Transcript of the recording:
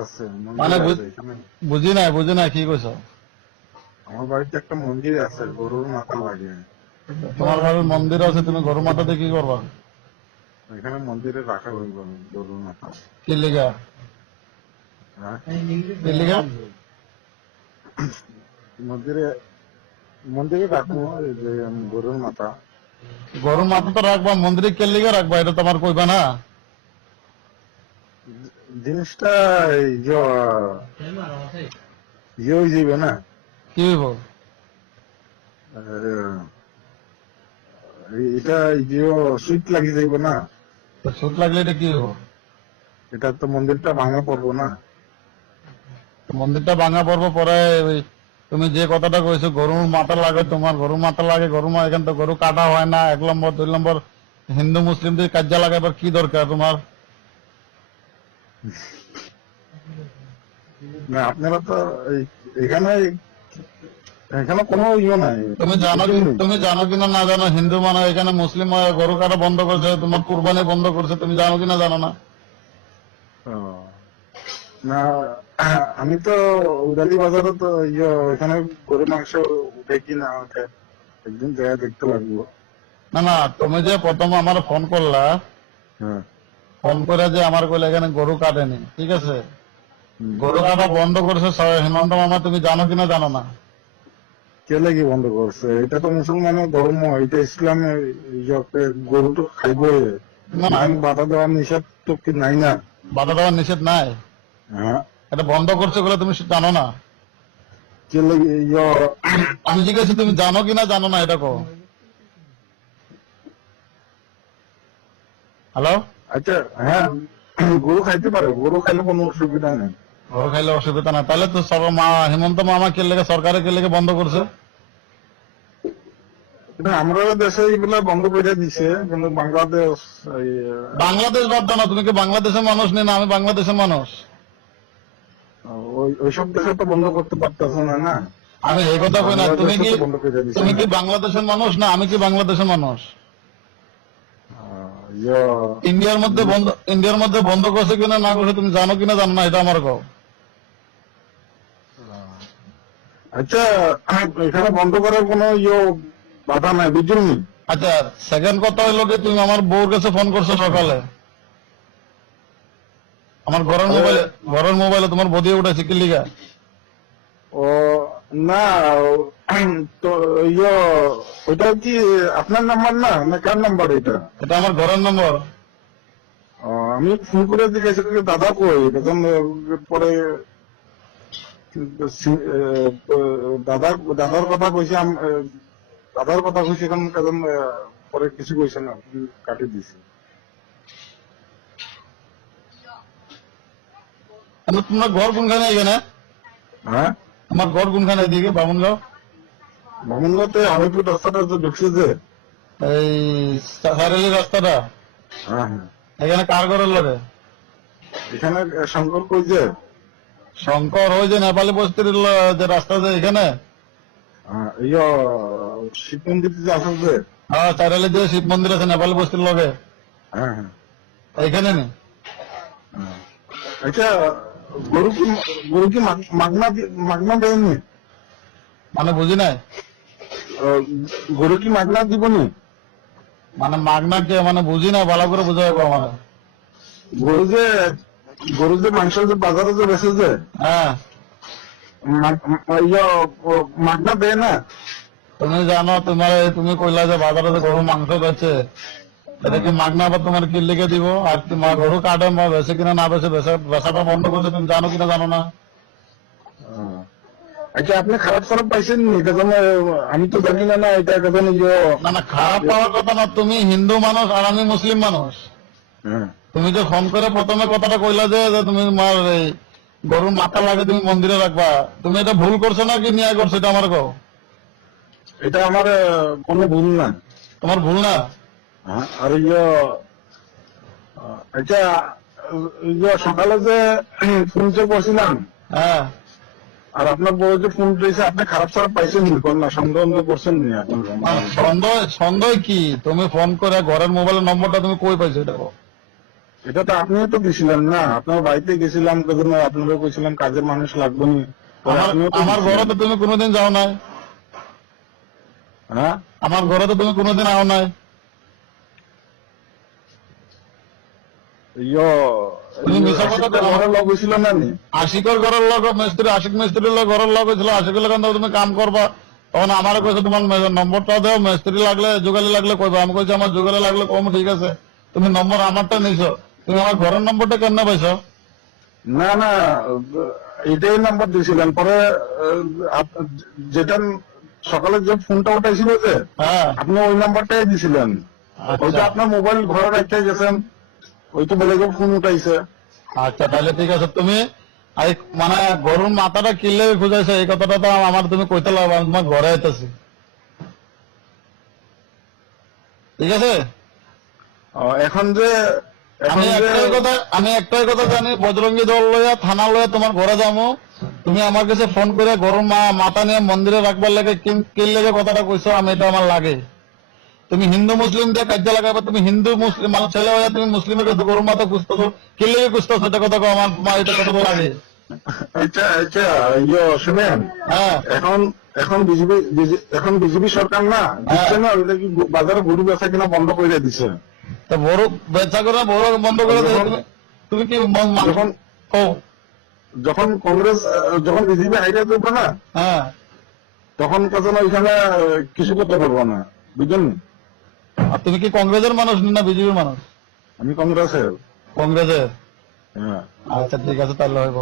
আছে মানে মন্দির আছে এখানে। বুঝি নাই কি কইছ? আমার বাড়িতে একটা মন্দির আছে, গরুর মাথা লাগে। তোমার বাড়ির মন্দির আছে, তুমি গরু মাথাতে কি করবা? এখানে মন্দিরে রাখা হইব গরুর মাথা। কি লিগা? হ্যাঁ, কি লিগা? মন্দিরে মন্দিরে রাখবো এই যে গরুর মাথা। গরুর মাথা তো রাখবা, মন্দিরে কে লিগা রাখবা এটা তোমার কইবা না? জিনিসটা এই যে ইয়ে হয়ে যাবে না, কি হইব? আহ, এটা যে সুইট লাগিয়ে যাইব না, সুদ লাগলে এটা কি হইব? এটা তো মন্দিরটা ভাঙা পড়বো না। মন্দিরটা ভাঙা পড়বো পরে ওই তুমি যে কথাটা কইছো গরুর মাথা লাগে, তোমার গরুর মাথা লাগে, এখান তো গরু কাটা হয় না, 1 নম্বর। 2 নম্বর, হিন্দু মুসলিমদের কাজা লাগাবার কি দরকার তোমার? না আপনারা তো এখানে এখানে কোনো ইয়ে নাই। তুমি জানো কিনা না জানো, হিন্দু মানুষ এখানে মুসলিম গরু কাটা বন্ধ করছে, তোমার কুরবানি বন্ধ করছে, তুমি জানো কিনা জানো না? ও, না আমি তো উদালি বাজারে তো ইয়ে এখানে গরু মাংস উঠে কি না উঠে একদিন জায়গা দেখতে লাগবো। না, তুমি যে প্রথম আমার ফোন করলা, হ্যাঁ, ফোন করে যে আমার কইলে এখানে গরু কাটেনি, ঠিক আছে, গরু কাটা বন্ধ করছে হেমন্ত মামা, তুমি জানো কিনা জানো না? কে লাগি বন্ধ করছে? এটা তো মুসলমানের ধর্ম, এটা ইসলামের ইয়ে, গরু তো খাইবো। না, আমি বাধা দেওয়ার নিষেধ তো কি নাই না। বাধা দেওয়ার নিষেধ নাই, হ্যাঁ, এটা বন্ধ করছে বলে তুমি জানো না? কে লাগি ইয়ে আমি জিজ্ঞাসা তুমি জানো কিনা জানো না এটা কো। হ্যালো, আচ্ছা, হ্যাঁ গরু খাইতে পারে, গরু খাইলে কোনো অসুবিধা নেই। গরু খাইলে অসুবিধা না, তাহলে তো হেমন্ত মামা কে লেগে, সরকারে কে লেগে বন্ধ করছে? কিন্তু আমরা দেশে এগুলা বন্ধ করে দিছে, কিন্তু বাংলাদেশ বাংলাদেশ বাদ দাও না, তুমি কি বাংলাদেশের মানুষ নেই না? আমি বাংলাদেশের মানুষ। ওইসব দেশে তো বন্ধ করতে পারতেছে না। না, আমি এই কথা কই না, তুমি কি বন্ধ করে দিছে। তুমি কি বাংলাদেশের মানুষ না? আমি কি বাংলাদেশের মানুষ? ইন্ডিয়ার মধ্যে বন্ধ করছে কিনা না করছে তুমি জানো কিনা জানো না, এটা আমার কও। আচ্ছা, এখানে বন্ধ করার কোনো বাধা নাই, বুঝলি? আচ্ছা, সেকেন্ড কথা হইলো কি, তুমি আমার বউর কাছে ফোন করছো সকালে, আমার ঘরের মোবাইলে তোমার বদিয়ে উঠেছে কি লিগা? ও না, তো ওইটা কি আপনার নাম্বার না, না কার নাম্বার এটা? এটা আমার ঘরের নম্বর। আমি ফোন করে জিজ্ঞাসা করি দাদা কই, তখন পরে দাদার কথা কইছি, এখন পরে কিছু কইছে না, কাটি দিছি। তোমার ঘর কোনখানে এখানে? হ্যাঁ, আমার ঘর কোনখানে? এদিকে বামুনগাঁও, মামুনগাঁতে আমিপুর রাস্তাটা তো ঢুকছে যে, এই সারালি রাস্তাটা, হ্যাঁ হ্যাঁ, এখানে কার ঘরের লাগে? এখানে শঙ্কর কই যে, শঙ্কর ওই যে নেপালি বস্তির যে রাস্তা যে এখানে, শিব মন্দির যে আসল যে, হ্যাঁ চারালি যে শিব মন্দির আছে নেপালি বস্তির লগে, হ্যাঁ হ্যাঁ। এইখানে নি। আচ্ছা, গরু কি মাগনা দেয়নি? মানে বুঝি নাই, গরু কি মাগনা দিবনি? মানে মাগনা কে মানে বুঝি না, ভালো করে বুঝাই আমার। গরু যে মাংস যে বাজারে যে বেচে যে, হ্যাঁ, মাগনা দেয় না? তুমি জানো, তুমি কইলা যে বাজারে যে গরু মাংস বেচে, এটা কি মাগনা আবার তোমার কি লিখে দিব? আর তোমার গরু কাটে বেচে কিনা না বেচে, বেচাটা বন্ধ করছে, তুমি জানো কিনা জানো না? আচ্ছা, আপনি খারাপ পাইছেন নি? আমি তো জানি না, এটা কখন না খারাপ পাওয়ার কথা না, তুমি হিন্দু মানুষ আর আমি মুসলিম মানুষ। তুমি যে ফোন করে প্রথমে কথাটা কইলা যে তুমি তোমার এই গরুর মাথা লাগে তুমি মন্দিরে রাখবা, তুমি এটা ভুল করছো না কি নিয়ে করছো, এটা আমার কও। এটা আমার কোনো ভুল না। তোমার ভুল না? আর আচ্ছা, সকালে যে ফোনটা করছিলাম, হ্যাঁ, আর আপনার বউ যে ফোন দিয়েছে, আপনি খারাপ পাইছেন না? সন্দেহ করছেন নি? সন্দেহ কি? তুমি ফোন করে ঘরের মোবাইলের নম্বরটা তুমি কই পাইছো এটা কও। এটা তো আপনিও তো গেছিলেন না, আপনার বাড়িতে গেছিলাম, আপনাকে কইছিলাম কাজের মানুষ লাগবে নি। পরে আপনিও তো আমার ঘরে গেছিলেন। তো তুমি কোনোদিন যাও নাই, হ্যাঁ, আমার ঘরে তো তুমি কোনোদিন আও নাই। তুমি মিছা কথা তো ঘরে লোক গেছিল না নি? আশিকর ঘরের লোক মিস্ত্রি, আশিক মিস্ত্রির লোক ঘরের লোক হয়েছিল, আশিকের লোক তুমি কাম করবা, তখন আমার কইছে তোমার নম্বরটা দাও, মিস্ত্রি লাগলে যোগালি লাগলে কইবা। আমি কইছি আমার যোগালি লাগলে কম, ঠিক আছে, তুমি নম্বর আমারটা নিছো, তুমি আমার ঘরের নম্বরটা কেন পাইছো? না না, এটাই নাম্বার দিয়েছিলেন। পরে যেটা সকালে যে ফোনটা উঠাইছিল যে, হ্যাঁ, আপনি ওই নাম্বারটাই দিছিলেন। ওইটা আচ্ছা আপনার মোবাইল ঘরে রেখে গেছেন, ওই তো বলে ফোন উঠাইছে। আচ্ছা, তাহলে ঠিক আছে। তুমি মানে গরুর মাথাটা কিনলে খুঁজাইছো, এই কথাটা তো আমার তুমি কইতে লাগবে, আমি তোমার ঘরে আইতেছি, ঠিক আছে? এখন যে আমি একটাই কথা জানি, বজরঙ্গী দল লইয়া থানা লইয়া তোমার ঘরে যাবো, তুমি আমার কাছে ফোন করে গরুর মাথা নিয়ে মন্দিরে রাখবার লাগে কিন লেগে কথাটা কইছো, আমি এটা আমার লাগে। তুমি হিন্দু মুসলিম দিয়ে কার্য লাগাবে, তুমি হিন্দু মুসলিম মানুষ ছেলে হয়ে তুমি মুসলিমের কাছে গরুর মাথা খুঁজতেছো, কি লেগে খুঁজতেছো, এটা কথা আমার এটা কথা লাগে। শুনেন, হ্যাঁ, এখন বিজেপি সরকার না দিচ্ছে না, ওইটা কি বাজারে গরু বেচা কিনা বন্ধ করে দিচ্ছে। তো বড় বেচা করে বড় বন্ধ করে দেবে, তুমি কি যখন ও যখন কংগ্রেস যখন বিজেপি হাইরে করবে না, হ্যাঁ, তখন কখন ওইখানে কিছু করতে পারবো না, বুঝলেন? আর তুমি কি কংগ্রেসের মানুষ না বিজেপির মানুষ? আমি কংগ্রেসের। কংগ্রেসের, হ্যাঁ। আচ্ছা ঠিক আছে, তাহলে হইব।